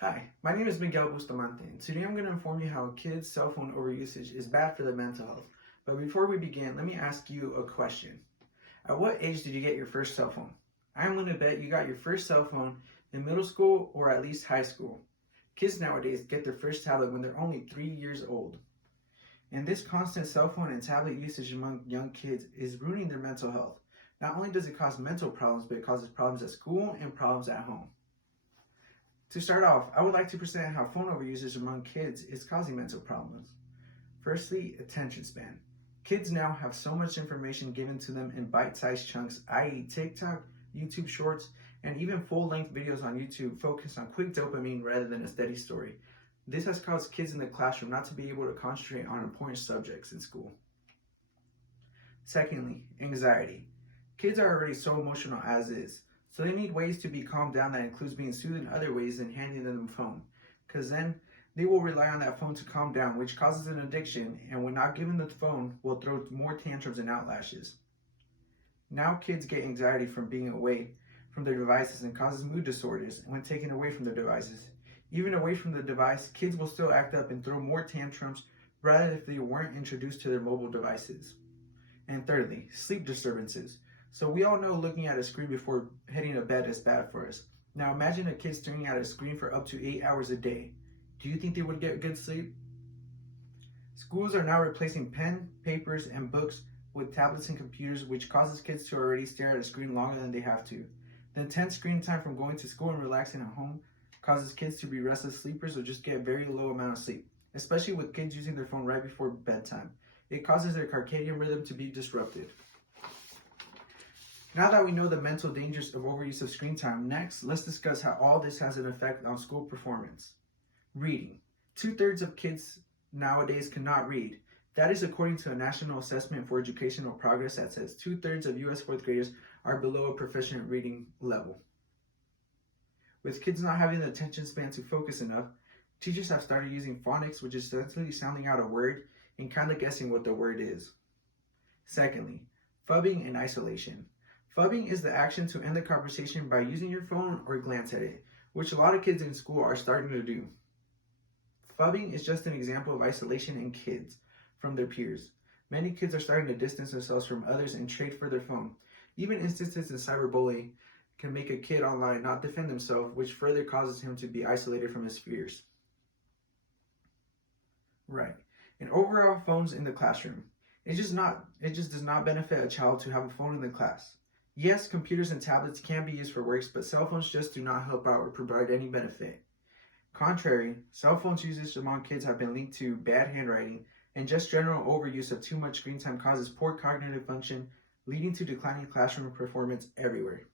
Hi, my name is Miguel Bustamante, and today I'm going to inform you how kids' cell phone overusage is bad for their mental health. But before we begin, let me ask you a question. At what age did you get your first cell phone? I'm going to bet you got your first cell phone in middle school or at least high school. Kids nowadays get their first tablet when they're only 3 years old. And this constant cell phone and tablet usage among young kids is ruining their mental health. Not only does it cause mental problems, but it causes problems at school and problems at home. To start off, I would like to present how phone overusage among kids is causing mental problems. Firstly, attention span. Kids now have so much information given to them in bite-sized chunks, i.e. TikTok, YouTube Shorts, and even full-length videos on YouTube focus on quick dopamine rather than a steady story. This has caused kids in the classroom not to be able to concentrate on important subjects in school. Secondly, anxiety. Kids are already so emotional as is, so they need ways to be calmed down that includes being soothed in other ways than handing them a phone, because then they will rely on that phone to calm down, which causes an addiction, and when not given the phone, will throw more tantrums and outlashes. Now kids get anxiety from being away from their devices and causes mood disorders when taken away from their devices. Even away from the device, kids will still act up and throw more tantrums rather if they weren't introduced to their mobile devices. And thirdly, sleep disturbances. So we all know looking at a screen before heading to bed is bad for us. Now imagine a kid staring at a screen for up to 8 hours a day. Do you think they would get good sleep? Schools are now replacing pen, papers, and books with tablets and computers, which causes kids to already stare at a screen longer than they have to. The intense screen time from going to school and relaxing at home causes kids to be restless sleepers or just get a very low amount of sleep, especially with kids using their phone right before bedtime. It causes their circadian rhythm to be disrupted. Now that we know the mental dangers of overuse of screen time, next, let's discuss how all this has an effect on school performance. Reading. 2/3 of kids nowadays cannot read. That is according to a National Assessment for Educational Progress that says 2/3 of U.S. fourth graders are below a proficient reading level. With kids not having the attention span to focus enough, teachers have started using phonics, which is essentially sounding out a word and kind of guessing what the word is. Secondly, phubbing and isolation. Phubbing is the action to end the conversation by using your phone or glance at it, which a lot of kids in school are starting to do. Phubbing is just an example of isolation in kids from their peers. Many kids are starting to distance themselves from others and trade for their phone. Even instances in cyberbullying can make a kid online not defend himself, which further causes him to be isolated from his peers. Right. And overall, phones in the classroom. It just does not benefit a child to have a phone in the class. Yes, computers and tablets can be used for works, but cell phones just do not help out or provide any benefit. Contrary, cell phones usage among kids have been linked to bad handwriting, and just general overuse of too much screen time causes poor cognitive function, leading to declining classroom performance everywhere.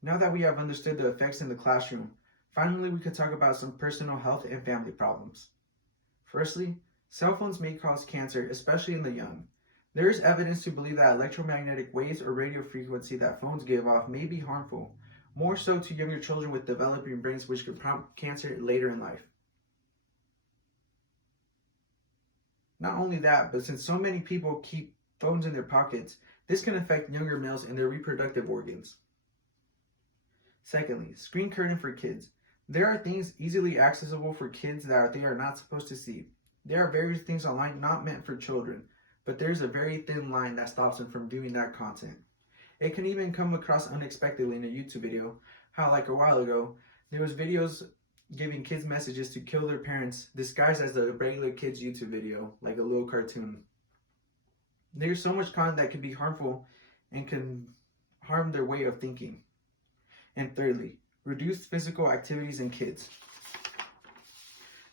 Now that we have understood the effects in the classroom, finally we could talk about some personal health and family problems. Firstly, cell phones may cause cancer, especially in the young. There is evidence to believe that electromagnetic waves or radio frequency that phones give off may be harmful, more so to younger children with developing brains, which could prompt cancer later in life. Not only that, but since so many people keep phones in their pockets, this can affect younger males and their reproductive organs. Secondly, screen curtain for kids. There are things easily accessible for kids that they are not supposed to see. There are various things online not meant for children, but there's a very thin line that stops them from viewing that content. It can even come across unexpectedly in a YouTube video, how like a while ago, there was videos giving kids messages to kill their parents disguised as a regular kids YouTube video, like a little cartoon. There's so much content that can be harmful and can harm their way of thinking. And thirdly, reduced physical activities in kids.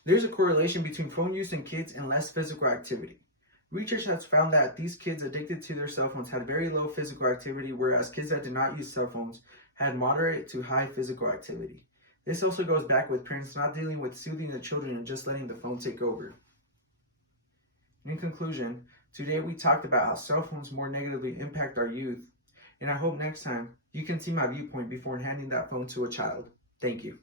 There's a correlation between phone use in kids and less physical activity. Research has found that these kids addicted to their cell phones had very low physical activity, whereas kids that did not use cell phones had moderate to high physical activity. This also goes back with parents not dealing with soothing the children and just letting the phone take over. In conclusion, today we talked about how cell phones more negatively impact our youth, and I hope next time you can see my viewpoint before handing that phone to a child. Thank you.